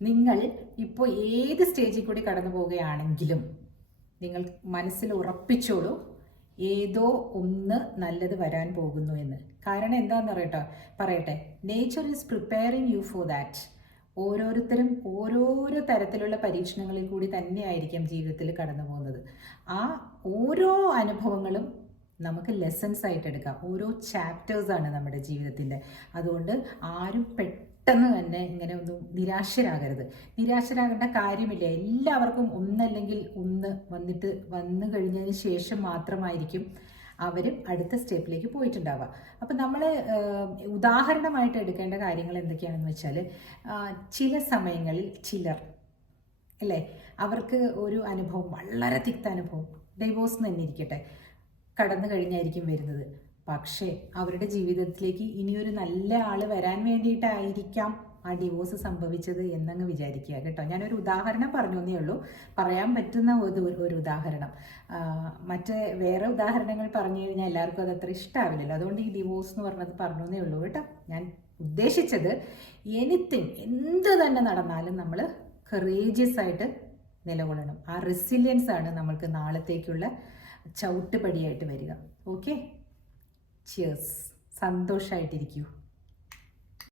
നിങ്ങൾ ഇപ്പോൾ ഏത് സ്റ്റേജിൽ കൂടി കടന്നു പോവുകയാണെങ്കിലും നിങ്ങൾ മനസ്സിൽ ഉറപ്പിച്ചോളൂ, ഏതോ ഒന്ന് നല്ലത് വരാൻ പോകുന്നു എന്ന്. കാരണം എന്താണെന്ന് പറയട്ടെ, nature is preparing you for that. ഓരോരുത്തരും ഓരോരോ തരത്തിലുള്ള പരീക്ഷണങ്ങളിൽ കൂടി തന്നെയായിരിക്കും ജീവിതത്തിൽ കടന്നു പോകുന്നത്. ആ ഓരോ അനുഭവങ്ങളും നമുക്ക് ലെസൺസ് ആയിട്ട് എടുക്കാം. ഓരോ ചാപ്റ്റേഴ്സാണ് നമ്മുടെ ജീവിതത്തിൻ്റെ. അതുകൊണ്ട് ആരും പെട്ടെന്ന് തന്നെ ഇങ്ങനെ ഒന്നും നിരാശരാകേണ്ട കാര്യമില്ല. എല്ലാവർക്കും ഒന്നല്ലെങ്കിൽ ഒന്ന് വന്നു കഴിഞ്ഞതിന് ശേഷം മാത്രമായിരിക്കും അവർ അടുത്ത സ്റ്റെപ്പിലേക്ക് പോയിട്ടുണ്ടാവുക. അപ്പം നമ്മൾ ഉദാഹരണമായിട്ട് എടുക്കേണ്ട കാര്യങ്ങൾ എന്തൊക്കെയാണെന്ന് വെച്ചാൽ, ചില സമയങ്ങളിൽ ചിലർ അല്ലേ, അവർക്ക് ഒരു അനുഭവം, വളരെ തിക്ത അനുഭവം, ഡൈവോഴ്സ് തന്നെ ഇരിക്കട്ടെ, കടന്നു കഴിഞ്ഞായിരിക്കും വരുന്നത്. പക്ഷേ അവരുടെ ജീവിതത്തിലേക്ക് ഇനിയൊരു നല്ല ആൾ വരാൻ വേണ്ടിയിട്ടായിരിക്കാം ആ ഡിവോഴ്സ് സംഭവിച്ചത് എന്നങ്ങ് വിചാരിക്കുക കേട്ടോ. ഞാനൊരു ഉദാഹരണം പറഞ്ഞു എന്നേ ഉള്ളൂ, പറയാൻ പറ്റുന്ന ഒരു ഉദാഹരണം. മറ്റേ വേറെ ഉദാഹരണങ്ങൾ പറഞ്ഞു കഴിഞ്ഞാൽ എല്ലാവർക്കും അത് അത്ര ഇഷ്ടമാവില്ലല്ലോ. അതുകൊണ്ട് ഈ ഡിവോഴ്സ് എന്ന് പറഞ്ഞത് പറഞ്ഞു എന്നേ ഉള്ളൂ കേട്ടോ. ഞാൻ ഉദ്ദേശിച്ചത് എന്ത് തന്നെ നടന്നാലും നമ്മൾ കറേജിയസ് ആയിട്ട് നിലകൊള്ളണം. ആ റെസിലിയൻസ് ആണ് നമ്മൾക്ക് നാളത്തേക്കുള്ള ചവിട്ടുപടിയായിട്ട് വരിക. Okay, cheers. സന്തോഷമായിട്ടിരിക്കൂ.